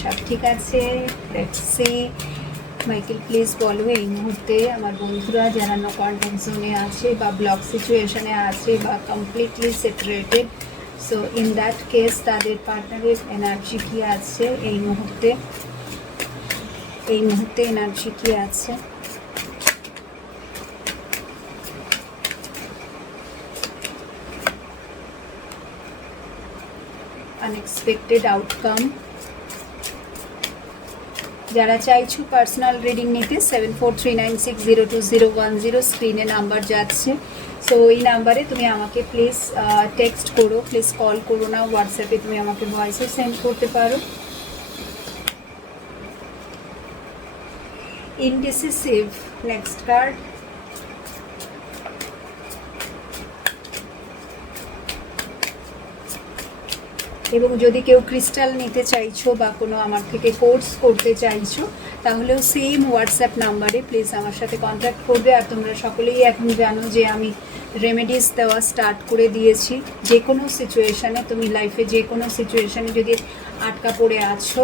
সব ঠিক আছে সে মাইকেল প্লিজ বলো, এই মুহূর্তে আমার বন্ধুরা যারা নো কন্টেন্ট জোনে আছে বা ব্লক সিচুয়েশনে আছে বা completely separated so in that case তাদের পার্টনারের এনার্জি কী আছে? এই মুহূর্তে এই মুহূর্তে এনার্জি কী আছে? আনএক্সপেক্টেড আউটকাম যারা চাইছো পার্সোনাল রিডিং নিতে seven four three nine six zero two zero one zero স্ক্রিনে নাম্বার যাচ্ছে। সো এই নাম্বারে তুমি আমাকে প্লিজ টেক্সট করো প্লিজ কল করো না হোয়াটসঅ্যাপে তুমি আমাকে ভয়েসও সেন্ড করতে পারো। ইনডিসিসিভ নেক্সট কার্ড এবং যদি কেউ ক্রিস্টাল নিতে চাইছো বা কোনো আমার থেকে কোর্স করতে চাইছো, তাহলেও সেম হোয়াটসঅ্যাপ নাম্বারে প্লিজ আমার সাথে কন্ট্যাক্ট করবে। আর তোমরা সকলেই এখন জানো যে আমি রেমেডিস দেওয়া স্টার্ট করে দিয়েছি। যে কোনো সিচুয়েশানে তুমি লাইফে যে কোনো সিচুয়েশানে যদি আটকা পড়ে আছো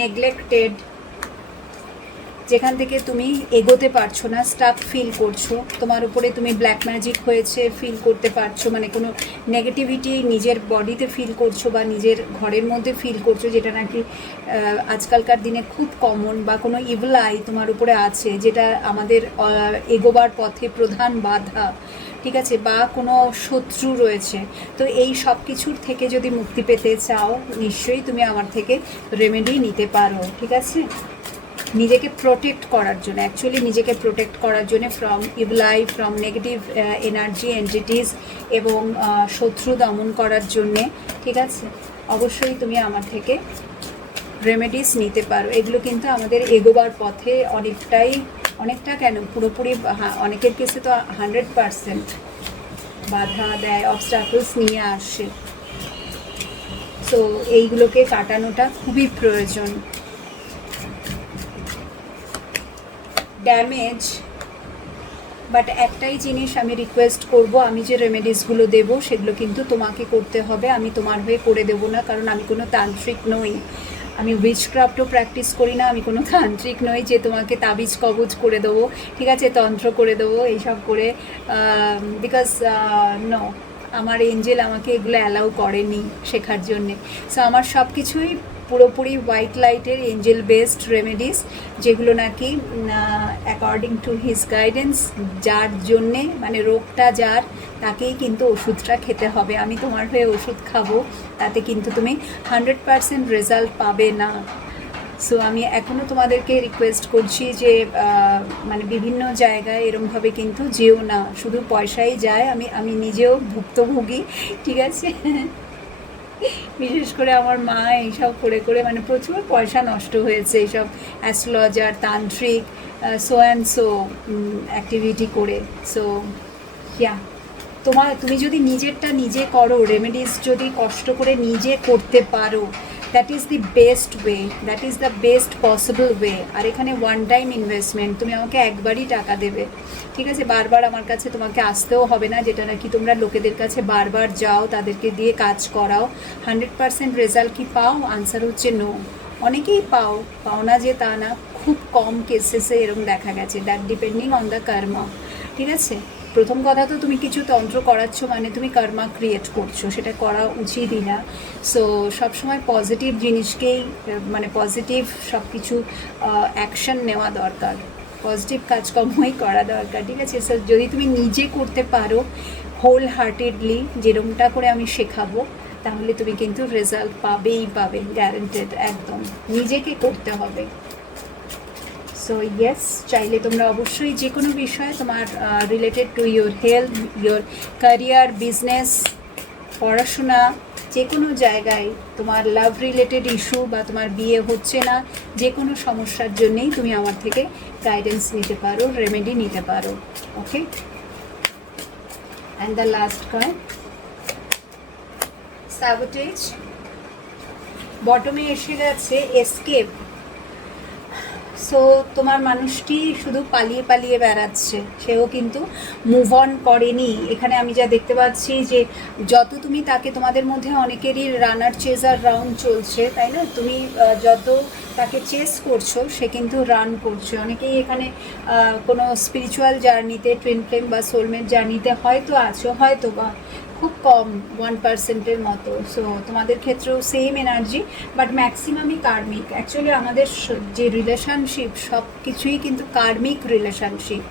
নেগলেক্টেড যেখান থেকে তুমি এগোতে পারছ না স্টাক ফিল করছ, তোমার উপরে তুমি ব্ল্যাক ম্যাজিক হয়েছে ফিল করতে পারছ মানে কোনো নেগেটিভিটি নিজের বডিতে ফিল করছ বা নিজের ঘরের মধ্যে ফিল করছ, যেটা নাকি আজকালকার দিনে খুব কমন বা কোনো ইভল আই তোমার উপরে আছে, যেটা আমাদের এগোবার পথে প্রধান বাধা, ঠিক আছে? বা কোনো শত্রু রয়েছে। তো এই সব কিছুর থেকে যদি মুক্তি পেতে চাও, নিশ্চয়ই তুমি আমার থেকে রেমেডি নিতে পারো, ঠিক আছে? নিজেকে প্রোটেক্ট করার জন্য অ্যাকচুয়ালি নিজেকে প্রোটেক্ট করার জন্য from evil eye from negative energy entities এবং শত্রু দমন করার জন্যে, ঠিক আছে? অবশ্যই তুমি আমার থেকে রেমেডিস নিতে পারো। এগুলো কিন্তু আমাদের এগোবার পথে অনেকটাই, অনেকটা কেন? পুরোপুরি অনেকের কেসে তো হান্ড্রেড পারসেন্ট বাধা দেয় অবস্টাকলস নিয়ে আসে। তো এইগুলোকে কাটানোটা খুবই প্রয়োজন। ড্যামেজ বাট একটাই জিনিস আমি রিকোয়েস্ট করব, আমি যে রেমেডিসগুলো দেবো, সেগুলো কিন্তু তোমাকে করতে হবে। আমি তোমার হয়ে করে দেবো না, কারণ আমি কোনো তান্ত্রিক নই। আমি উইচক্রাফটও প্র্যাকটিস করি না, আমি কোনো তান্ত্রিক নই যে তোমাকে তাবিজ কবজ করে দেবো, ঠিক আছে, তন্ত্র করে দেবো, এইসব করে বিকজ নো আমার এঞ্জেল আমাকে এগুলো অ্যালাউ করেনি শেখার জন্যে। সো আমার সব কিছুই পুরোপুরি হোয়াইট লাইটের এঞ্জেল বেসড রেমেডিস যেগুলো নাকি অ্যাকর্ডিং টু হিজ গাইডেন্স যার জন্যে মানে রোগটা যার, তাকেই কিন্তু ওষুধটা খেতে হবে। আমি তোমার হয়ে ওষুধ খাব, তাতে কিন্তু তুমি হান্ড্রেড পারসেন্ট রেজাল্ট পাবে না। সো আমি এখনও তোমাদেরকে রিকোয়েস্ট করছি যে মানে বিভিন্ন জায়গায় এরমভাবে কিন্তু যেও না। শুধু পয়সাই যায়, আমি আমি নিজেও ভুক্তভোগী, ঠিক আছে? বিশেষ করে আমার মা এইসব করে করে মানে প্রচুর পয়সা নষ্ট হয়েছে এইসব astrologer tantrik so and so activity করে। সো ইয়া তোমার তুমি যদি নিজেরটা নিজে করো রেমেডিস যদি কষ্ট করে নিজে করতে পারো that is the best way that is the best possible way আর এখানে ওয়ান টাইম ইনভেস্টমেন্ট তুমি আমাকে একবারই টাকা দেবে। ঠিক আছে? বারবার আমার কাছে তোমাকে আসতেও হবে না, যেটা নাকি তোমরা লোকেদের কাছে বারবার যাও, তাদেরকে দিয়ে কাজ করাও। হান্ড্রেড পারসেন্ট রেজাল্ট কি পাও? আনসার হচ্ছে নো অনেকেই পাও পাও না যে তা না। খুব কম কেসেসে এরকম দেখা গেছে। That depending on the karma ঠিক আছে? প্রথম কথা তো তুমি কিছু তন্ত্র করাচ্ছ মানে তুমি কর্মা ক্রিয়েট করছ, সেটা করা উচিতই না। সো সবসময় পজিটিভ জিনিসকেই মানে পজিটিভ সব কিছু অ্যাকশন নেওয়া দরকার। পজিটিভ কাজকর্মই করা দরকার, ঠিক আছে? স্যার যদি তুমি নিজে করতে পারো হোল হার্টেডলি যেরকমটা করে আমি শেখাবো, তাহলে তুমি কিন্তু রেজাল্ট পাবেই পাবে গ্যারেন্টেড একদম। নিজেকে করতে হবে। সো ইয়েস চাইলে তোমরা অবশ্যই যে কোনো বিষয়ে তোমার related to your health your career business পড়াশোনা যে কোনো জায়গায় তোমার লাভ রিলেটেড ইস্যু বা তোমার বিয়ে হচ্ছে না যে কোনো সমস্যার জন্যেই তুমি আমার থেকে গাইডেন্স নিতে পারো রেমেডি নিতে পারো okay and the last card sabotage বটমে এসে গেছে এসকেপ সো তোমার মানুষটি শুধু পালিয়ে পালিয়ে বেড়াচ্ছে। সেও কিন্তু মুভ অন করেনি। এখানে আমি যা দেখতে পাচ্ছি যে, যত তুমি তাকে তোমাদের মধ্যে অনেকেরই রানার চেজার রাউন্ড চলছে, তাই না? তুমি যত তাকে চেস করছ, সে কিন্তু রান করছে। অনেকেই এখানে কোনো স্পিরিচুয়াল জার্নিতে টুইন ফ্লেম বা সোলমেট জার্নিতে হয়তো আছো হয়তো বা খুব কম ওয়ান পার্সেন্টের মতো। সো তোমাদের ক্ষেত্রেও সেম এনার্জি বাট ম্যাক্সিমামই কার্মিক অ্যাকচুয়ালি আমাদের যে রিলেশনশিপ সব কিছুই কিন্তু কার্মিক রিলেশনশিপ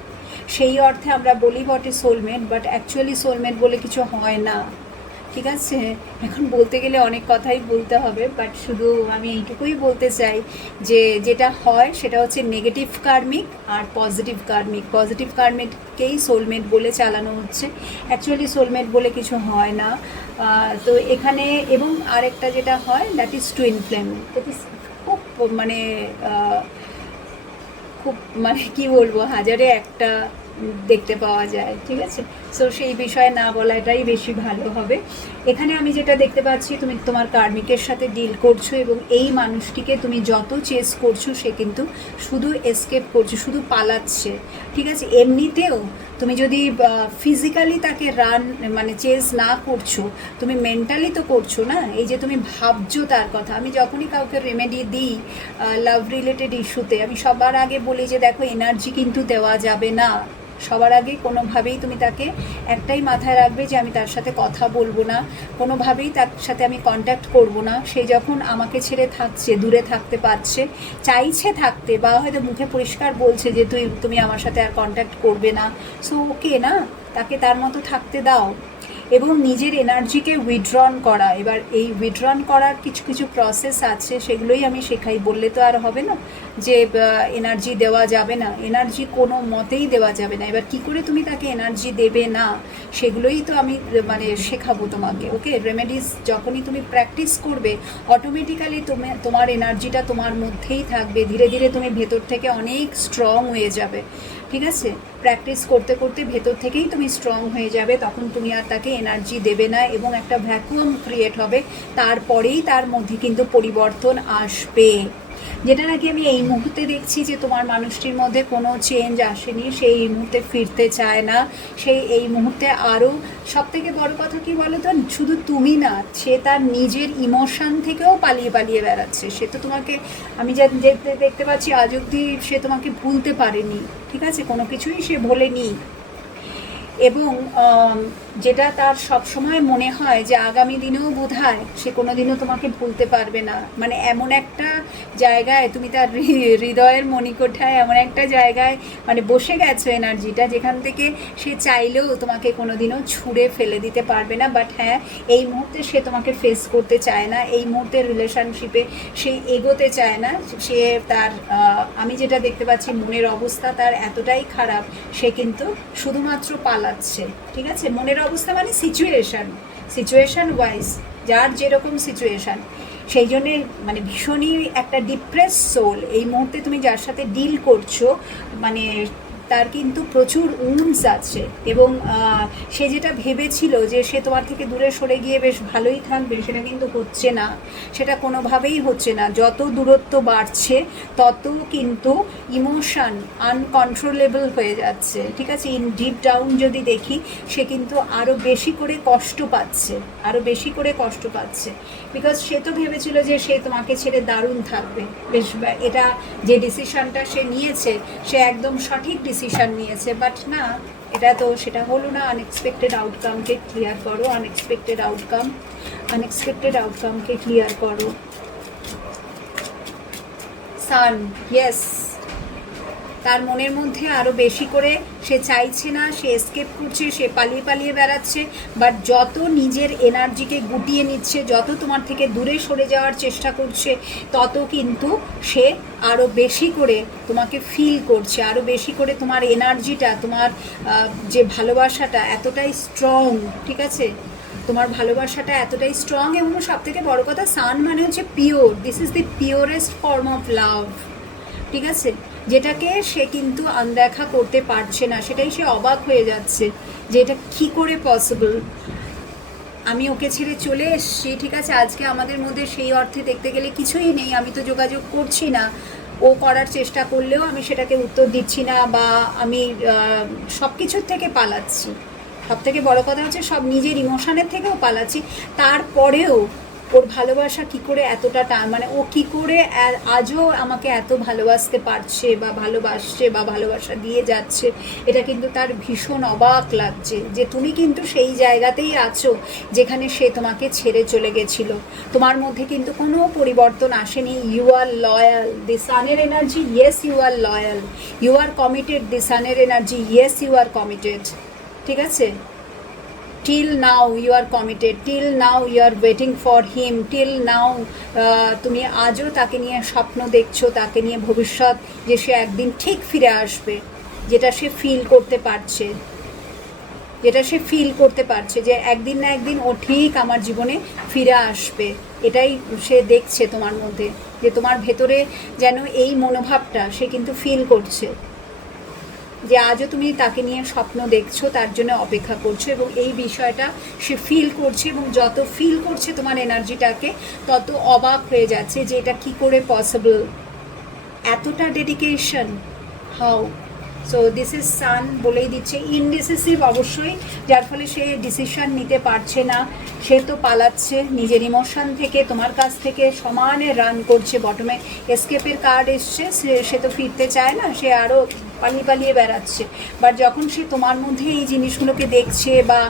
সেই অর্থে আমরা বলি বটে সোলমেট বাট অ্যাকচুয়ালি সোলমেট বলে কিছু হয় না। ঠিক আছে, এখন বলতে গেলে অনেক কথাই বলতে হবে বাট শুধু আমি এইটুকুই বলতে চাই যে যেটা হয় সেটা হচ্ছে নেগেটিভ কার্মিক আর পজিটিভ কার্মিক পজিটিভ কার্মিককেই সোলমেট বলে চালানো হচ্ছে। অ্যাকচুয়ালি সোলমেট বলে কিছু হয় না। তো এখানে এবং আরেকটা যেটা হয় that is twin flame that is খুব মানে খুব মানে কি বলব, হাজারে একটা দেখতে পাওয়া যায়, ঠিক আছে? সো সেই বিষয়ে না বলাটাই বেশি ভালো হবে। এখানে আমি যেটা দেখতে পাচ্ছি, তুমি তোমার কার্মিকের সাথে ডিল করছ এবং এই মানুষটিকে তুমি যত চেস করছ, সে কিন্তু শুধু এসকেপ করছে, শুধু পালাচ্ছে, ঠিক আছে? এমনিতেও তুমি যদি ফিজিক্যালি তাকে রান মানে চেস না করছ, তুমি মেন্টালি তো করছ না? এই যে তুমি ভাবছ তার কথা। আমি যখনই কাউকে রেমেডি দিই লাভ রিলেটেড ইস্যুতে আমি সবার আগে বলি যে, দেখো এনার্জি কিন্তু দেওয়া যাবে না। সবার আগে কোনোভাবেই তুমি তাকে একটাই মাথায় রাখবে যে আমি তার সাথে কথা বলব না। কোনোভাবেই তার সাথে আমি কন্ট্যাক্ট করব না। সে যখন আমাকে ছেড়ে থাকছে, দূরে থাকতে পারছে, চাইছে থাকতে বা হয়তো মুখে পরিষ্কার বলছে যে, তুই, তুমি আমার সাথে আর কন্ট্যাক্ট করবে না। সো ওকে না? তাকে তার মতো থাকতে দাও। এবং নিজের এনার্জিকে উইথড্রন করা। এবার এই উইথড্রন করার কিছু কিছু প্রসেস আছে, সেগুলোই আমি শেখাই। বললে তো আর হবে না যে এনার্জি দেওয়া যাবে না। এনার্জি কোনো মতেই দেওয়া যাবে না। এবার কি করে তুমি তাকে এনার্জি দেবে না, সেগুলোই তো আমি মানে শেখাবো তোমাকে ওকে রেমেডিস যখনই তুমি প্র্যাকটিস করবে অটোমেটিক্যালি তুমি, তোমার এনার্জিটা তোমার মধ্যেই থাকবে। ধীরে ধীরে তুমি ভেতর থেকে অনেক স্ট্রং হয়ে যাবে। ঠিক আছে? প্র্যাকটিস করতে করতে ভেতর থেকেই তুমি স্ট্রং হয়ে যাবে, তখন তুমি আর তাকে এনার্জি দেবে না এবং একটা ভ্যাকুয়াম ক্রিয়েট হবে। তারপরেই তার মধ্যে কিন্তু পরিবর্তন আসবে। যেটা নাকি আমি এই মুহূর্তে দেখছি যে তোমার মানুষটির মধ্যে কোনো চেঞ্জ আসেনি সেই এই মুহূর্তে ফিরতে চায় না। সেই এই মুহূর্তে আরও সব থেকে বড় কথা কি বলো তো? শুধু তুমি না, সে তার নিজের ইমোশন থেকেও পালিয়ে পালিয়ে বেড়াচ্ছে। সে তো তোমাকে, আমি যা দেখতে পাচ্ছি আজ অব্দি সে তোমাকে ভুলতে পারেনি, ঠিক আছে? কোনো কিছুই সে ভোলেনি। এবং যেটা তার সব সময় মনে হয় যে আগামী দিনেও বোধ হয় সে কোনো দিনও তোমাকে ভুলতে পারবে না। মানে এমন একটা জায়গায় তুমি তার হৃদয়ের মণিকোঠায় এমন একটা জায়গায় মানে বসে গেছো এনার্জিটা যেখান থেকে সে চাইলেও তোমাকে কোনো দিনও ছুঁড়ে ফেলে দিতে পারবে না। বাট হ্যাঁ এই মুহূর্তে সে তোমাকে ফেস করতে চায় না। এই মুহূর্তে রিলেশনশিপে সে এগোতে চায় না। সে তার আমি যেটা দেখতে পাচ্ছি, মনের অবস্থা তার এতটাই খারাপ, সে কিন্তু শুধুমাত্র পালাচ্ছে। ঠিক আছে? মনের অবস্থা মানে সিচুয়েশান সিচুয়েশান ওয়াইজ যার যেরকম সিচুয়েশান সেই জন্যে মানে ভীষণই একটা ডিপ্রেস সোল এই মুহূর্তে তুমি যার সাথে ডিল করছ মানে তার কিন্তু প্রচুর উন্স আছে এবং সে যেটা ভেবেছিল যে সে তোমার থেকে দূরে সরে গিয়ে বেশ ভালোই থাকবে, সেটা কিন্তু হচ্ছে না। সেটা কোনোভাবেই হচ্ছে না। যত দূরত্ব বাড়ছে, তত কিন্তু ইমোশন আনকন্ট্রোলেবল হয়ে যাচ্ছে। ঠিক আছে? ইন ডিপ ডাউন যদি দেখি, সে কিন্তু আরও বেশি করে কষ্ট পাচ্ছে আরও বেশি করে কষ্ট পাচ্ছে। বিকজ সে তো ভেবেছিল যে সে তোমাকে ছেড়ে দারুণ থাকবে। বেশ এটা যে ডিসিশনটা সে নিয়েছে, সে একদম সঠিক ডিসিশন নিয়েছে বাট না, এটা তো সেটা হলো না আনএক্সপেক্টেড আউটকামকে ক্লিয়ার করো আনএক্সপেক্টেড আউটকাম আনএক্সপেক্টেড আউটকামকে ক্লিয়ার করো। সান ইয়েস তার মনের মধ্যে আরও বেশি করে সে চাইছে না, সে এসকেপ করছে, সে পালিয়ে পালিয়ে বেড়াচ্ছে বাট যত নিজের এনার্জিকে গুটিয়ে নিচ্ছে, যত তোমার থেকে দূরে সরে যাওয়ার চেষ্টা করছে, তত কিন্তু সে আরও বেশি করে তোমাকে ফিল করছে আরও বেশি করে তোমার এনার্জিটা তোমার যে ভালোবাসাটা এতটাই স্ট্রং ঠিক আছে? তোমার ভালোবাসাটা এতটাই স্ট্রং এবং সব থেকে বড় কথা সান মানে হচ্ছে pure this is the purest form of love ঠিক আছে? যেটাকে সে কিন্তু আনদেখা করতে পারছে না, সেটাই সে অবাক হয়ে যাচ্ছে যে এটা কী করে পসিবল আমি ওকে ছেড়ে চলে এসছি, ঠিক আছে? আজকে আমাদের মধ্যে সেই অর্থে দেখতে গেলে কিছুই নেই, আমি তো যোগাযোগ করছি না। ও করার চেষ্টা করলেও আমি সেটাকে উত্তর দিচ্ছি না বা আমি সব কিছুর থেকে পালাচ্ছি। সব থেকে বড় কথা হচ্ছে সব নিজের ইমোশানের থেকেও পালাচ্ছি। তারপরেও ওর ভালোবাসা কি করে এতটা টান মানে ও কি করে আজও আমাকে এত ভালোবাসতে পারছে বা ভালোবাসছে বা ভালোবাসা দিয়ে যাচ্ছে, এটা কিন্তু তার ভীষণ অবাক লাগছে যে তুমি কিন্তু সেই জায়গাতেই আছো যেখানে সে তোমাকে ছেড়ে চলে গেছিল। তোমার মধ্যে কিন্তু কোনো পরিবর্তন আসেনি। You are loyal the সানের energy yes you are loyal you are committed the সানের energy yes you are committed ঠিক আছে? Till now you are committed till now you are waiting for him till now তুমি আজও তাকে নিয়ে স্বপ্ন দেখছ, তাকে নিয়ে ভবিষ্যৎ যে সে একদিন ঠিক ফিরে আসবে, যেটা সে ফিল করতে পারছে, যেটা সে ফিল করতে পারছে যে একদিন না একদিন ও ঠিক আমার জীবনে ফিরে আসবে। এটাই সে দেখছে তোমার মধ্যে, যে তোমার ভেতরে যেন এই মনোভাবটা সে কিন্তু ফিল করছে। যে আজও তুমি তাকে নিয়ে স্বপ্ন দেখছ, তার জন্য অপেক্ষা করছ এবং এই বিষয়টা সে ফিল করছে এবং যত ফিল করছে তোমার এনার্জিটাকে তত অবাক হয়ে যাচ্ছে যে এটা কি করে পসিবল এতটা dedication how so this is sun বলেই দিচ্ছে ইনডিসিসিভ অবশ্যই, যার ফলে সে ডিসিশন নিতে পারছে না। সে তো পালাচ্ছে, নিজের ইমোশন থেকে, তোমার কাছ থেকে সমানে রান করছে। বটমে এসকেপের কার্ড এসছে, সে তো ফিরতে চায় না, সে আরও পালিয়ে পালিয়ে বেড়াচ্ছে। বাট যখন সে তোমার মধ্যে এই জিনিসগুলোকে দেখছে বা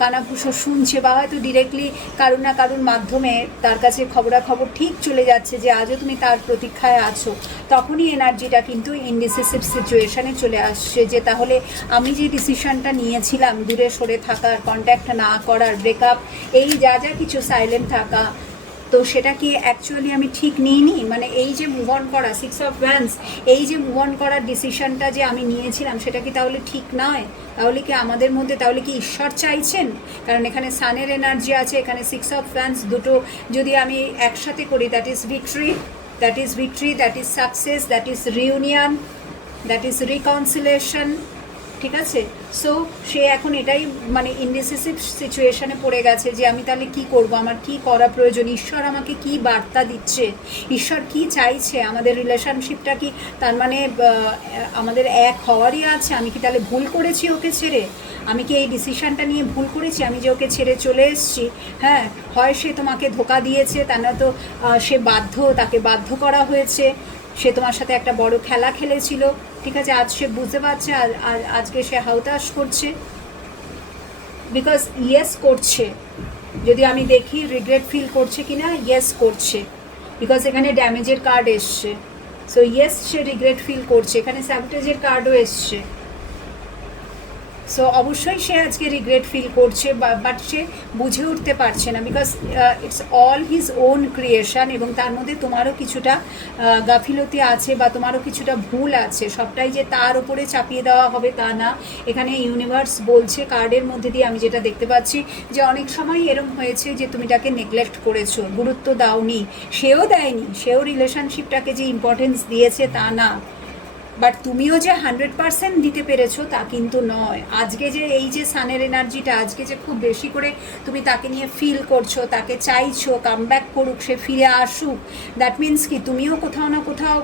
কানাঘুষো শুনছে বা হয়তো ডিরেক্টলি কারুর না কারুর মাধ্যমে তার কাছে খবরাখবর ঠিক চলে যাচ্ছে যে আজও তুমি তার প্রতীক্ষায় আছো, তখনই এনার্জিটা কিন্তু ইনডিসিসিভ সিচুয়েশানে চলে আসছে যে তাহলে আমি যে ডিসিশনটা নিয়েছিলাম, দূরে সরে থাকার কন্ট্যাক্ট না করার ব্রেকআপ এই যা যা কিছু সাইলেন্ট থাকা তো সেটা কি অ্যাকচুয়ালি আমি ঠিক নিইনি। মানে এই যে মুভ অন করা সিক্স অফ ভ্যান্স এই যে মুভ অন করার ডিসিশনটা যে আমি নিয়েছিলাম, সেটা কি তাহলে ঠিক নয়? তাহলে কি আমাদের মধ্যে, তাহলে কি ঈশ্বর চাইছেন? কারণ এখানে সানের এনার্জি আছে, এখানে সিক্স অফ ভ্যান্স দুটো যদি আমি একসাথে করি that is victory that is victory that is success that is reunion that is reconciliation ঠিক আছে? সো সে এখন এটাই মানে ইনডিসিসিভ সিচুয়েশনে পড়ে গেছে যে আমি তাহলে কি করব? আমার কি করা প্রয়োজন? ঈশ্বর আমাকে কি বার্তা দিচ্ছে? ঈশ্বর কি চাইছে? আমাদের রিলেশনশিপটা কি তার মানে আমাদের এক হওয়ারই আছে? আমি কি তাহলে ভুল করেছি ওকে ছেড়ে? আমি কি এই ডিসিশনটা নিয়ে ভুল করেছি? আমি যে ওকে ছেড়ে চলে এসেছি হ্যাঁ হয় সে তোমাকে ধোকা দিয়েছে তা না তো সে বাধ্য, তাকে বাধ্য করা হয়েছে। সে তোমার সাথে একটা বড় খেলা খেলেছিল। ঠিক আছে, আজ সে বুঝতে পারছে, আর আজকে সে হাউতাশ করছে। বিকজ ইয়েস করছে। যদি আমি দেখি রিগ্রেট ফিল করছে কি না ইয়েস করছে। বিকজ এখানে ড্যামেজের কার্ড এসছে। সো ইয়েস সে রিগ্রেট ফিল করছে। এখানে স্যাবটেজের কার্ডও এসছে। সো অবশ্যই সে আজকে রিগ্রেট ফিল করছে বাট সে বুঝে উঠতে পারছে না because it's all his own creation এবং তার মধ্যে তোমারও কিছুটা গাফিলতি আছে বা তোমারও কিছুটা ভুল আছে। সবটাই যে তার উপরে চাপিয়ে দেওয়া হবে তা না। এখানে ইউনিভার্স বলছে কার্ডের মধ্যে দিয়ে আমি যেটা দেখতে পাচ্ছি যে অনেক সময় এরম হয়েছে যে তুমি তাকে নেগলেক্ট করেছ, গুরুত্ব দাওনি, সেও দেয়নি, সেও রিলেশনশিপটাকে যে ইম্পর্টেন্স দিয়েছে তা না। বাট তুমিও যে হান্ড্রেড পারসেন্ট দিতে পেরেছ তা কিন্তু নয়। আজকে যে এই যে সানের এনার্জিটা আজকে যে খুব বেশি করে তুমি তাকে নিয়ে ফিল করছ, তাকে চাইছো কাম ব্যাক করুক, সে ফিরে আসুক দ্যাট মিন্স কি তুমিও কোথাও না কোথাও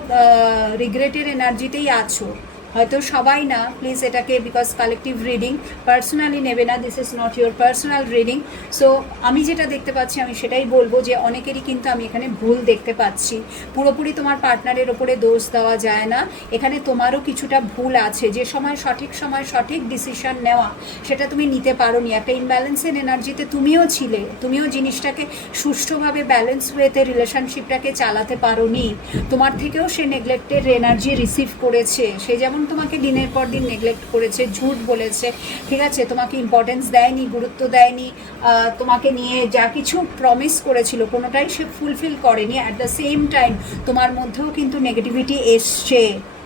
রিগ্রেটের এনার্জিতেই আছো। হয়তো সবাই না প্লিজ এটাকে বিকজ কালেকটিভ রিডিং পার্সোনালি নেবে না this is not your personal reading so আমি যেটা দেখতে পাচ্ছি, আমি সেটাই বলব যে অনেকেরই কিন্তু আমি এখানে ভুল দেখতে পাচ্ছি। পুরোপুরি তোমার পার্টনারের ওপরে দোষ দেওয়া যায় না। এখানে তোমারও কিছুটা ভুল আছে। যে সময় সঠিক সময় সঠিক ডিসিশন নেওয়া, সেটা তুমি নিতে পারো নি একটা ইনব্যালেন্সের এনার্জিতে তুমিও ছিলে, তুমিও জিনিসটাকে সুষ্ঠুভাবে ব্যালেন্স ওয়েতে রিলেশনশিপটাকে চালাতে পারো নি তোমার থেকেও সে নেগলেক্টের এনার্জি রিসিভ করেছে। সে যেমন তোমাকে দিনের পর দিন নেগলেক্ট করেছে, ঝুট বলেছে, ঠিক আছে? তোমাকে ইম্পর্টেন্স দেয়নি, গুরুত্ব দেয়নি তোমাকে নিয়ে যা কিছু প্রমিস করেছিল, কোনোটাই সে ফুলফিল করেনি। অ্যাট দ্য সেম টাইম তোমার মধ্যেও কিন্তু নেগেটিভিটি এসছে,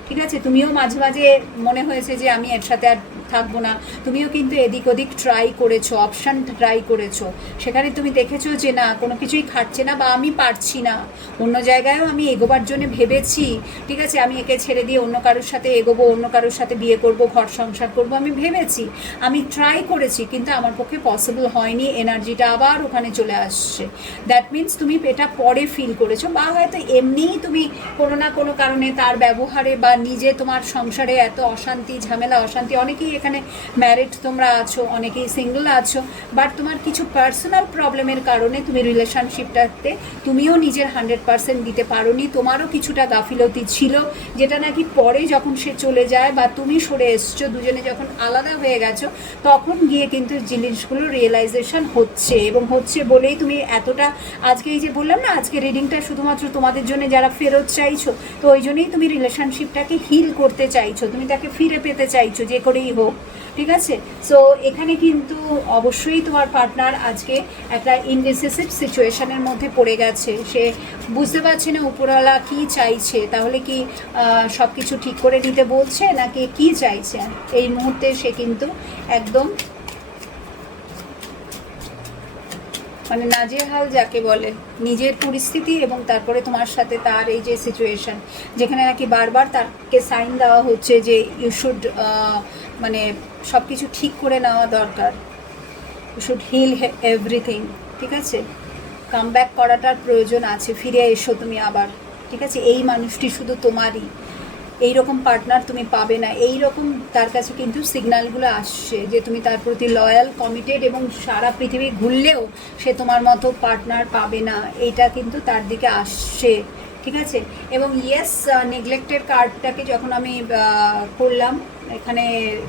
ঠিক আছে? তুমিও মাঝে মাঝে মনে হয়েছে যে আমি এর সাথে আর থাকব না। তুমিও কিন্তু এদিক ওদিক ট্রাই করেছ অপশান ট্রাই করেছ। সেখানে তুমি দেখেছ যে না, কোনো কিছুই খাটছে না বা আমি পারছি না। অন্য জায়গায়ও আমি এগোবার জন্য ভেবেছি। ঠিক আছে, আমি একে ছেড়ে দিয়ে অন্য কারোর সাথে এগোবো, অন্য কারোর সাথে বিয়ে করব, ঘর সংসার করব, আমি ভেবেছি। আমি ট্রাই করেছি, কিন্তু আমার পক্ষে পসিবল হয়নি। এনার্জিটা আবার ওখানে চলে আসছে। দ্যাট মিন্স তুমি এটা পরে ফিল করেছ বা হয়তো এমনিই তুমি কোনো না কোনো কারণে তার ব্যবহারে বা নিজে তোমার সংসারে এত অশান্তি, ঝামেলা, অশান্তি অনেকেই এখানে ম্যারিড তোমরা আছো, অনেকেই সিঙ্গল আছো বাট তোমার কিছু পার্সোনাল প্রবলেমের কারণে তুমি রিলেশনশিপটাতে তুমিও নিজের হান্ড্রেড পার্সেন্ট দিতে পারোনি, তোমারও কিছুটা গাফিলতি ছিল, যেটা নাকি পরে যখন সে চলে যায় বা তুমি সরে এসছো, দুজনে যখন আলাদা হয়ে গেছো, তখন গিয়ে কিন্তু জিনিসগুলো রিয়েলাইজেশন হচ্ছে এবং হচ্ছে বলেই তুমি এতটা আজকে এই যে বললাম না, আজকে রিডিংটা শুধুমাত্র তোমাদের জন্য যারা ফেরত চাইছো, তো ওই জন্যই তুমি রিলেশনশিপটাকে হিল করতে চাইছো, তুমি তাকে ফিরে পেতে চাইছো, যে করেই হোক। ঠিক আছে? সো এখানে কিন্তু অবশ্যই তোমার পার্টনার আজকে একটা ইনডিসিসিভ সিচুয়েশানের মধ্যে পড়ে গেছে। সে বুঝতে পারছে না উপরওয়ালা কি চাইছে, তাহলে কি সব কিছু ঠিক করে নিতে বলছে, নাকি কি চাইছে? এই মুহূর্তে সে কিন্তু একদম মানে নাজেহাল যাকে বলে, নিজের পরিস্থিতি এবং তারপরে তোমার সাথে তার এই যে সিচুয়েশন যেখানে নাকি বারবার তাকে সাইন দেওয়া হচ্ছে যে ইউ শুড মানে সব কিছু ঠিক করে নেওয়া দরকার। শুড হিল এভরিথিং ঠিক আছে? কাম ব্যাক করাটার প্রয়োজন আছে, ফিরে এসো তুমি আবার, ঠিক আছে? এই মানুষটি শুধু তোমারই। এই রকম পার্টনার তুমি পাবে না। এই রকম তার কাছে কিন্তু সিগন্যালগুলো আসছে যে তুমি তার প্রতি লয়াল কমিটেড এবং সারা পৃথিবী ঘুরলেও সে তোমার মতো পার্টনার পাবে না। এইটা কিন্তু তার দিকে আসছে, ঠিক আছে? এবং ইয়েস নেগলেক্টেড কার্ডটাকে যখন আমি করলাম এখানে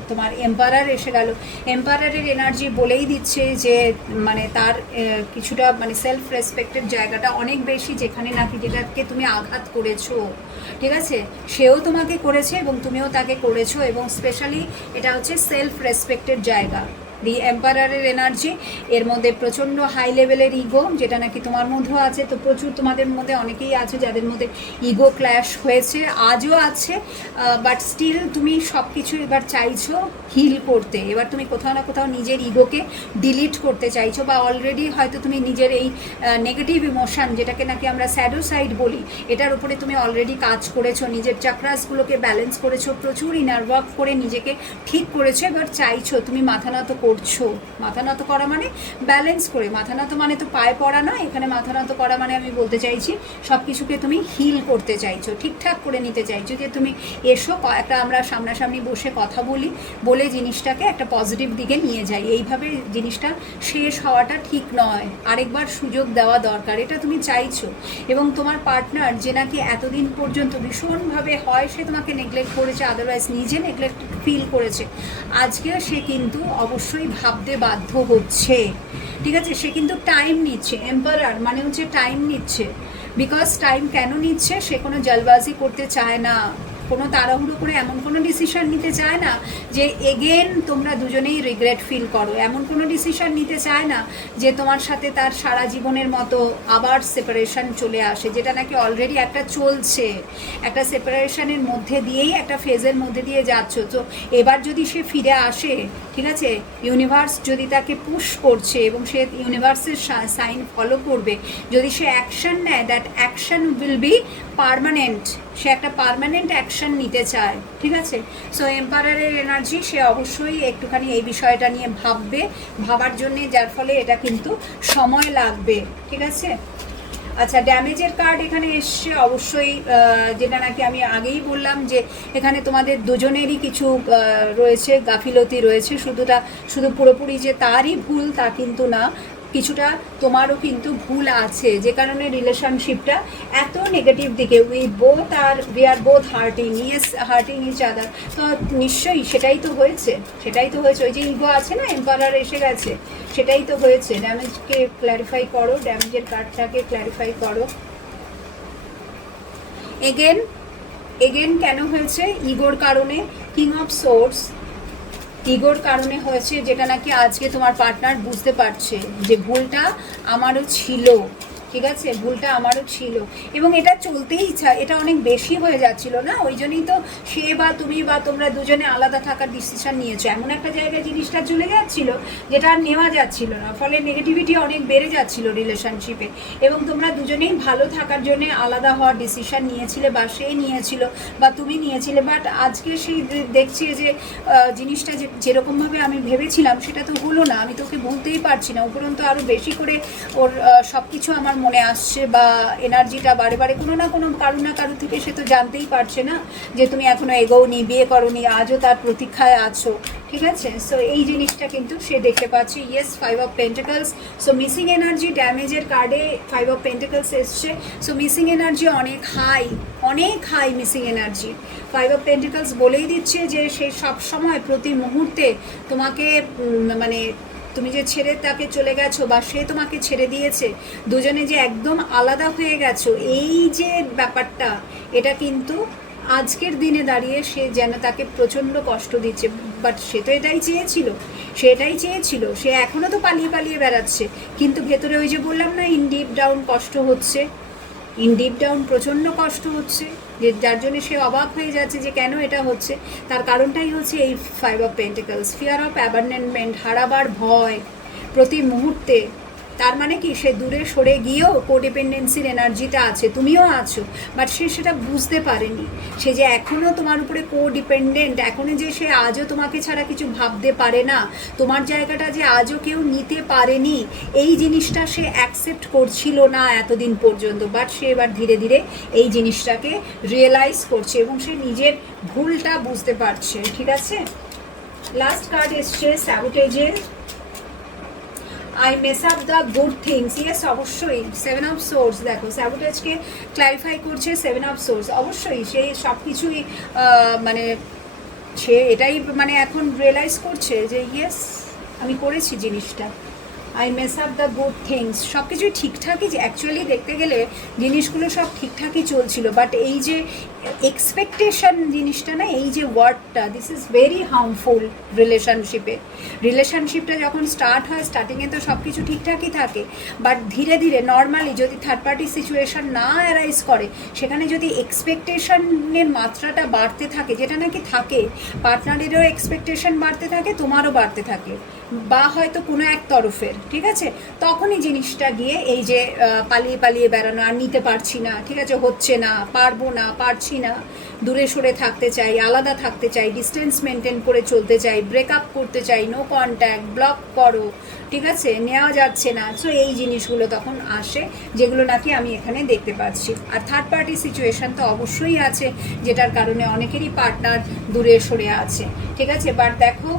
তোমার এম্পায়ার এসে গেল। এম্পায়ারের এনার্জি বলেই দিচ্ছে যে মানে তার কিছুটা মানে সেলফ রেসপেক্টের জায়গাটা অনেক বেশি যেখানে নাকি যেটাকে তুমি আঘাত করেছ। ঠিক আছে? সেও তোমাকে করেছে এবং তুমিও তাকে করেছ এবং স্পেশালি এটা হচ্ছে সেলফ রেসপেক্টের জায়গা। দি এম্পায়ারের এনার্জি এর মধ্যে প্রচণ্ড হাই লেভেলের ইগো যেটা নাকি তোমার মধ্যেও আছে। তো প্রচুর তোমাদের মধ্যে অনেকেই আছে যাদের মধ্যে ইগো ক্ল্যাশ হয়েছে, আজও আছে বাট স্টিল তুমি সব কিছু এবার চাইছো হিল করতে। এবার তুমি কোথাও না কোথাও নিজের ইগোকে ডিলিট করতে চাইছো বা অলরেডি হয়তো তুমি নিজের এই নেগেটিভ ইমোশান যেটাকে নাকি আমরা স্যাডো সাইড বলি, এটার উপরে তুমি অলরেডি কাজ করেছ, নিজের চাকরাসগুলোকে ব্যালেন্স করেছ, প্রচুর ইনার ওয়ার্ক করে নিজেকে ঠিক করেছ, এবার চাইছো, তুমি মাথা নত করছ? মাথা নত করা মানে ব্যালেন্স করে। মাথা নত মানে তো পায়ে পড়া না এখানে মাথা নত করা মানে আমি বলতে চাইছি সব কিছুকে তুমি হিল করতে চাইছো, ঠিকঠাক করে নিতে চাইছো যে তুমি এসো একটা আমরা সামনাসামনি বসে কথা বলি, বলে জিনিসটাকে একটা পজিটিভ দিকে নিয়ে যাই। এইভাবে জিনিসটা শেষ হওয়াটা ঠিক নয়। আরেকবার সুযোগ দেওয়া দরকার, এটা তুমি চাইছো। এবং তোমার পার্টনার যে নাকি এতদিন পর্যন্ত ভীষণভাবে হয়, সে তোমাকে নেগলেক্ট করেছে আদারওয়াইজ নিজে নেগলেক্ট ফিল করেছে। আজকে সে কিন্তু অবশ্যই ভাবতে বাধ্য হচ্ছে। ঠিক আছে? সে কিন্তু টাইম নিচ্ছে। এম্পায়ার মানে হচ্ছে টাইম নিচ্ছে। বিকজ টাইম কেন নিচ্ছে? সে কোনো জলবাজি করতে চায় না। কোনো তাড়াহুড়ো করে এমন কোনো ডিসিশন নিতে চায় না যে এগেন তোমরা দুজনেই রিগ্রেট ফিল করো। এমন কোনো ডিসিশন নিতে চায় না যে, তোমার সাথে তার সারা জীবনের মতো আবার সেপারেশন চলে আসে, যেটা নাকি অলরেডি একটা চলছে। একটা সেপারেশনের মধ্যে দিয়েই, একটা ফেজের মধ্যে দিয়ে যাচ্ছ। তো এবার যদি সে ফিরে আসে ঠিক আছে? ইউনিভার্স যদি তাকে পুশ করছে এবং সে ইউনিভার্সের সাইন ফলো করবে, যদি সে অ্যাকশন নেয় that action will be permanent সে একটা পারমানেন্ট অ্যাকশন নিতে চায়, ঠিক আছে? সো এম্পায়ারের এনার্জি সে অবশ্যই একটুখানি এই বিষয়টা নিয়ে ভাববে, ভাবার জন্যে, যার ফলে এটা কিন্তু সময় লাগবে, ঠিক আছে? আচ্ছা ড্যামেজের কার্ড এখানে এসছে অবশ্যই যেটা নাকি আমি আগেই বললাম যে এখানে তোমাদের দুজনেরই কিছু রয়েছে, গাফিলতি রয়েছে শুধুটা শুধু পুরোপুরি যে তারই ভুল তা কিন্তু না। কিছুটা তোমারও কিন্তু ভুল আছে। যে কারণে রিলেশনশিপটা এত নেগেটিভ দিকে we both are we are both hurting yes hurting each other তো নিশ্চয়ই সেটাই তো হয়েছে, সেটাই তো হয়েছে। ওই যে ইগো আছে না এম্পায়ার এসে গেছে, সেটাই তো হয়েছে। ড্যামেজকে ক্ল্যারিফাই করো ড্যামেজের কার্ডটাকে ক্ল্যারিফাই করো। এগেন এগেন কেন হয়েছে? ইগোর কারণে কিং অফ সোর্স ইগোর কারণে হয়েছে যেটা নাকি আজকে তোমার পার্টনার বুঝতে পারছে যে ভুলটা আমারও ছিল। ঠিক আছে, ভুলটা আমারও ছিল। এবং এটা চলতেই ইচ্ছা, এটা অনেক বেশি হয়ে যাচ্ছিল না? ওই জন্যই তো সে বা তুমি বা তোমরা দুজনে আলাদা থাকার ডিসিশন নিয়েছো। এমন একটা জায়গায় জিনিসটা চলে যাচ্ছিল যেটা আর নেওয়া যাচ্ছিল না, ফলে নেগেটিভিটি অনেক বেড়ে যাচ্ছিল রিলেশনশিপে এবং তোমরা দুজনেই ভালো থাকার জন্য আলাদা হওয়ার ডিসিশন নিয়েছিলে বা সে নিয়েছিল বা তুমি নিয়েছিলে। বাট আজকে সেই দেখছি যে জিনিসটা যে, যেরকমভাবে আমি ভেবেছিলাম সেটা তো হলো না। আমি তোকে বলতেই পারছি না। উপরন্তু আরও বেশি করে ওর সব কিছু আমার মনে আসছে বা এনার্জিটা বারে বারে কোনো না কোনো কারও না কারও থেকে সে তো জানতেই পারছে না যে তুমি এখনও এগোওনি, বিয়ে করনি, আজও তার প্রতীক্ষায় আছো, ঠিক আছে? সো এই জিনিসটা কিন্তু সে দেখতে পাচ্ছে। Yes five of pentacles so missing energy ড্যামেজের কার্ডে ফাইভ অফ পেন্টিকলস এসছে। সো মিসিং এনার্জি অনেক হাই অনেক high missing energy five of pentacles বলেই দিচ্ছে যে সে সব সময় প্রতি মুহূর্তে তোমাকে মানে তুমি যে ছেড়ে তাকে চলে গেছো বা সে তোমাকে ছেড়ে দিয়েছে, দুজনে যে একদম আলাদা হয়ে গেছো, এই যে ব্যাপারটা, এটা কিন্তু আজকের দিনে দাঁড়িয়ে সে যেন তাকে প্রচণ্ড কষ্ট দিচ্ছে। বাট সে তো এটাই চেয়েছিল, সে এটাই চেয়েছিল, সে এখনও তো পালিয়ে পালিয়ে বেড়াচ্ছে। কিন্তু ভেতরে ওই যে বললাম না ইন ডিপ ডাউন কষ্ট হচ্ছে ইন ডিপ ডাউন প্রচণ্ড কষ্ট হচ্ছে। যে যার জন্য সে অবাক হয়ে যাচ্ছে যে কেন এটা হচ্ছে। তার কারণটাই হচ্ছে এই five of pentacles fear of abandonment হারাবার ভয় প্রতি মুহূর্তে তার মানে কি, সে দূরে সরে গিয়েও কোডিপেন্ডেন্সির এনার্জিটা আছে, তুমিও আছো বাট সে সেটা বুঝতে পারেনি। সে যে এখনও তোমার উপরে কোডিপেন্ডেন্ট এখনও যে সে আজও তোমাকে ছাড়া কিছু ভাবতে পারে না, তোমার জায়গাটা যে আজও কেউ নিতে পারেনি, এই জিনিসটা সে অ্যাকসেপ্ট করছিল না এতদিন পর্যন্ত বাট সে এবার ধীরে ধীরে এই জিনিসটাকে রিয়েলাইজ করছে এবং সে নিজের ভুলটা বুঝতে পারছে, ঠিক আছে? লাস্ট কার্ড এসছে স্যাবোটেজের I mess up the good things yes অবশ্যই। সেভেন অফ সোর্স দেখো স্যাবোটেজকে ক্ল্যারিফাই করছে সেভেন অফ সোর্স অবশ্যই, সে সব কিছুই মানে সে এটাই মানে এখন রিয়েলাইজ করছে যে ইয়েস আমি করেছি জিনিসটা। I mess up the good things সব কিছুই ঠিকঠাকই অ্যাকচুয়ালি দেখতে গেলে জিনিসগুলো সব ঠিকঠাকই চলছিল। বাট এই যে এক্সপেকটেশন জিনিসটা না, এই যে ওয়ার্ডটা দিস ইজ ভেরি হার্মফুল রিলেশনশিপে রিলেশনশিপটা যখন স্টার্ট হয় স্টার্টিংয়ে তো সব কিছু ঠিকঠাকই থাকে বাট ধীরে ধীরে নর্মালি যদি থার্ড পার্টি সিচুয়েশন না অ্যারাইজ করে, সেখানে যদি এক্সপেকটেশনের মাত্রাটা বাড়তে থাকে, যেটা নাকি থাকে পার্টনারেরও এক্সপেকটেশন বাড়তে থাকে, তোমারও বাড়তে থাকে, বা হয়তো কোনো এক তরফের, ঠিক আছে? তখনই জিনিসটা গিয়ে এই যে পালিয়ে পালিয়ে বেড়ানো, আর নিতে পারছি না, ঠিক আছে, হচ্ছে না, পারব না, পারছি না। দূরে সরে থাকতে চাই, আলাদা থাকতে চাই ডিস্টেন্স মেনটেন করে চলতে চাই ব্রেকআপ করতে চাই নো কন্ট্যাক্ট ব্লক করো, ঠিক আছে? নেওয়া যাচ্ছে না। সো এই জিনিসগুলো তখন আসে, যেগুলো নাকি আমি এখানে দেখতে পাচ্ছি। আর থার্ড পার্টি সিচুয়েশন তো অবশ্যই আছে, যেটার কারণে অনেকেরই পার্টনার দূরে সরে আছে, ঠিক আছে? বাট দেখো,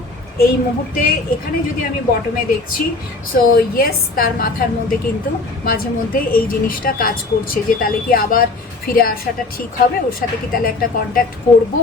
এই মুহূর্তে এখানে যদি আমি বটমে দেখছি সো ইয়েস তার মাথার মধ্যে কিন্তু মাঝে মধ্যে এই জিনিসটা কাজ করছে, যে তাহলে কি আবার ফিরে আসাটা ঠিক হবে, ওর সাথে কি তাহলে একটা কন্ট্যাক্ট করব?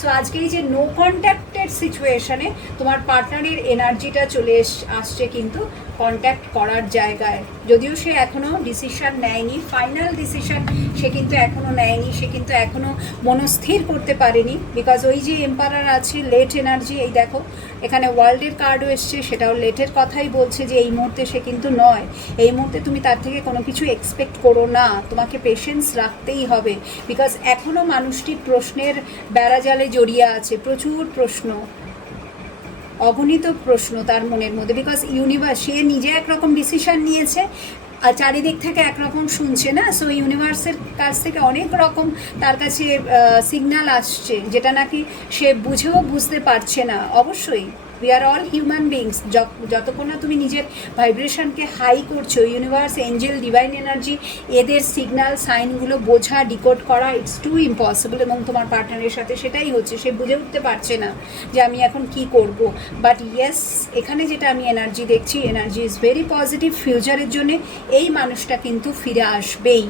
সো আজকে এই যে নো কন্ট্যাক্টের সিচুয়েশনে তোমার পার্টনারের এনার্জিটা চলে আসছে কিন্তু কন্ট্যাক্ট করার জায়গায়। যদিও সে এখনও ডিসিশন নেয়নি ফাইনাল ডিসিশন সে কিন্তু এখনও নেয়নি, সে কিন্তু এখনও মনস্থির করতে পারেনি। বিকজ ওই যে এম্পায়ার আছে লেট এনার্জি এই দেখো, এখানে ওয়ার্ল্ডের কার্ডও এসছে, সেটাও লেটের কথাই বলছে যে এই মুহূর্তে সে কিন্তু নয়। এই মুহূর্তে তুমি তার থেকে কোনো কিছু এক্সপেক্ট করো না। তোমাকে পেশেন্স রাখতেই হবে। বিকজ এখনও মানুষটি প্রশ্নের বেড়াজালে জড়িয়ে আছে। প্রচুর প্রশ্ন। অগণিত প্রশ্ন তার মনের মধ্যে। বিকজ ইউনিভার্স সে নিজে একরকম ডিসিশন নিয়েছে, আর চারিদিক থেকে একরকম শুনছে না? সো ইউনিভার্সের কাছ থেকে অনেক রকম তার কাছে সিগন্যাল আসছে, যেটা নাকি সে বুঝেও বুঝতে পারছে না। অবশ্যই। We are all human beings যতক্ষণ না তুমি নিজের ভাইব্রেশনকে হাই করছ ইউনিভার্স এঞ্জেল ডিভাইন এনার্জি এদের সিগন্যাল সাইনগুলো বোঝা ডিকোড করা ইটস টু ইম্পসিবল এবং তোমার পার্টনারের সাথে সেটাই হচ্ছে। সে বুঝে উঠতে পারছে না যে আমি এখন কি করব। বাট ইয়েস এখানে যেটা আমি এনার্জি দেখছি এনার্জি ইজ ভেরি পজিটিভ ফিউচারের জন্য এই মানুষটা কিন্তু ফিরে আসবেই।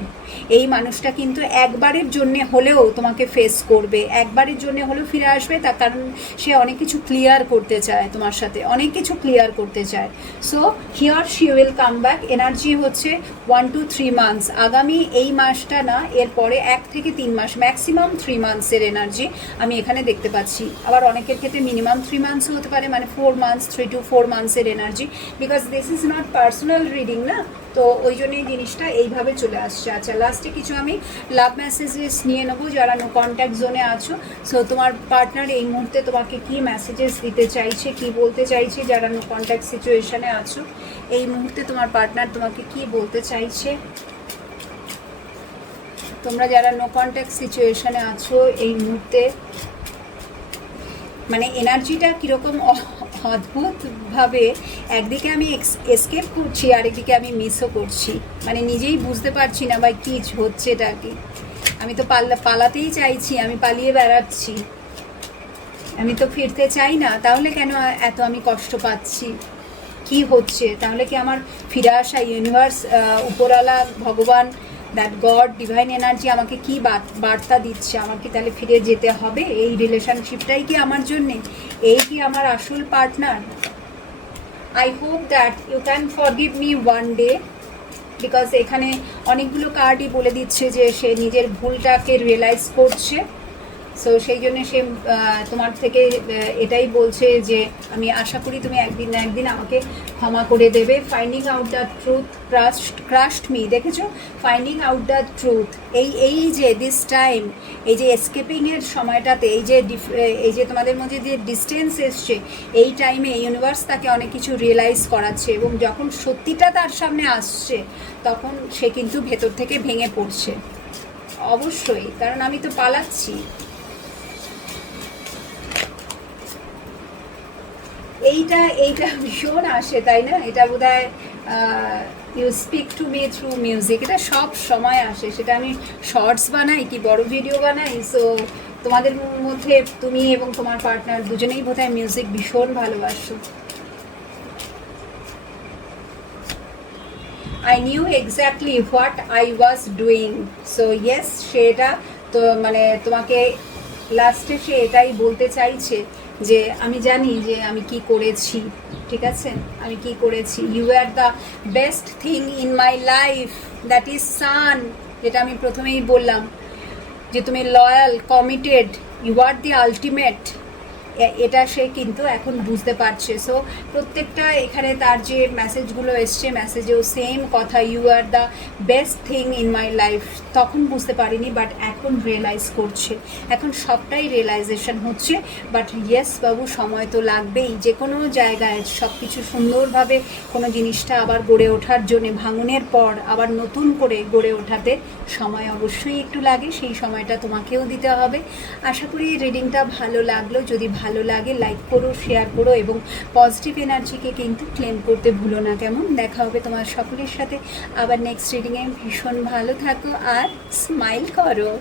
এই মানুষটা কিন্তু একবারের জন্য হলেও তোমাকে ফেস করবে, একবারের জন্য হলেও ফিরে আসবে, তার কারণ সে অনেক কিছু ক্লিয়ার করতে চায় তোমার সাথে, অনেক কিছু ক্লিয়ার করতে চায়। So here she will come back energy হচ্ছে ওয়ান টু থ্রি মান্থস আগামী এই মাসটা না, এরপরে এক থেকে তিন মাস ম্যাক্সিমাম থ্রি মান্থসের এনার্জি আমি এখানে দেখতে পাচ্ছি। আবার অনেকের ক্ষেত্রে মিনিমাম থ্রি মান্থসও হতে পারে মানে four months three to four মান্থসের energy because this is not personal reading না? তো ওই জন্য এই জিনিসটা এইভাবে চলে আসছে। আচ্ছা লাস্টে কিছু আমি লাভ মেসেজেস নিয়ে নেব, যারা নো কন্ট্যাক্ট জোনে আছো। সো তোমার পার্টনার এই মুহূর্তে তোমাকে কি মেসেজেস দিতে চাইছে, কি বলতে চাইছে, যারা নো কন্ট্যাক্ট সিচুয়েশনে আছো, এই মুহূর্তে তোমার পার্টনার তোমাকে কি বলতে চাইছে? তোমরা যারা নো কন্ট্যাক্ট সিচুয়েশনে আছো, এই মুহূর্তে মানে এনার্জিটা কীরকম অদ্ভুতভাবে একদিকে আমি এসকেপ করছি, আরেকদিকে আমি মিসও করছি। মানে নিজেই বুঝতে পারছি না বা কী হচ্ছে এটা কি। আমি তো পাল্লা, পালাতেই চাইছি, আমি পালিয়ে বেড়াচ্ছি। আমি তো ফিরতে চাই না, তাহলে কেন এত আমি কষ্ট পাচ্ছি? কি হচ্ছে? তাহলে কি আমার ফিরে আসা ইউনিভার্স উপরওয়ালা ভগবান দ্যাট গড ডিভাইন এনার্জি আমাকে কি বার্তা দিচ্ছে? আমাকে তাহলে ফিরে যেতে হবে? এই রিলেশনশিপটাই কি আমার জন্যে? এই কি আমার আসল partner I hope that you can for give me one day because এখানে অনেকগুলো কার্ডই বলে দিচ্ছে যে সে নিজের ভুলটাকে রিয়েলাইজ করছে। সো সেই জন্য সে তোমার থেকে এটাই বলছে যে, আমি আশা করি তুমি একদিন না একদিন আমাকে ক্ষমা করে দেবে। Finding out the truth trust trust me দেখেছ? ফাইন্ডিং আউট দ্য ট্রুথ এই এই যে দিস টাইম এই যে এসকেপিংয়ের সময়টাতে, এই যে এই যে তোমাদের মধ্যে যে ডিস্টেন্স এসছে, এই টাইমে ইউনিভার্স তাকে অনেক কিছু রিয়েলাইজ করাচ্ছে এবং যখন সত্যিটা তার সামনে আসছে, তখন সে কিন্তু ভেতর থেকে ভেঙে পড়ছে। অবশ্যই, কারণ আমি তো পালাচ্ছি। এইটা এইটা ভীষণ আসে, তাই না? এটা বোধ হয় you speak to me through music এটা সব সময় আসে। সেটা আমি শর্টস বানাই কি বড় ভিডিও বানাই? সো তোমাদের মধ্যে তুমি এবং তোমার পার্টনার দুজনেই বোধ হয় মিউজিক ভীষণ ভালোবাসো। I knew exactly what I was doing so yes সেটা তো মানে তোমাকে লাস্টে সে এটাই বলতে চাইছে। যে আমি জানি যে আমি কি করেছি, ঠিক আছে? আমি কি করেছি? You are the best thing in my life that is sun যেটা আমি প্রথমেই বললাম যে তুমি loyal committed you are the ultimate এটা সে কিন্তু এখন বুঝতে পারছে। সো প্রত্যেকটা এখানে তার যে মেসেজগুলো এসছে মেসেজেও সেম কথা you are the best thing in my life তখন বুঝতে পারিনি বাট এখন রিয়েলাইজ করছে। এখন সবটাই রিয়েলাইজেশন হচ্ছে বাট ইয়েস বাবু, সময় তো লাগবেই। যে কোনো জায়গায় সব কিছু সুন্দরভাবে কোনো জিনিসটা আবার গড়ে ওঠার জন্য, ভাঙনের পর আবার নতুন করে গড়ে ওঠাতে সময় অবশ্যই একটু লাগে। সেই সময়টা তোমাকেও দিতে হবে। আশা করি রিডিংটা ভালো লাগল। যদি ভালো লাগে লাইক করো শেয়ার করো এবং পজিটিভ এনার্জিকে কিন্তু ক্লেম করতে ভুলো না। কেমন? দেখা হবে তোমার সকলের সাথে। আবার নেক্সট রিডিংয়ে ভীষণ ভালো থাকো আর স্মাইল করো।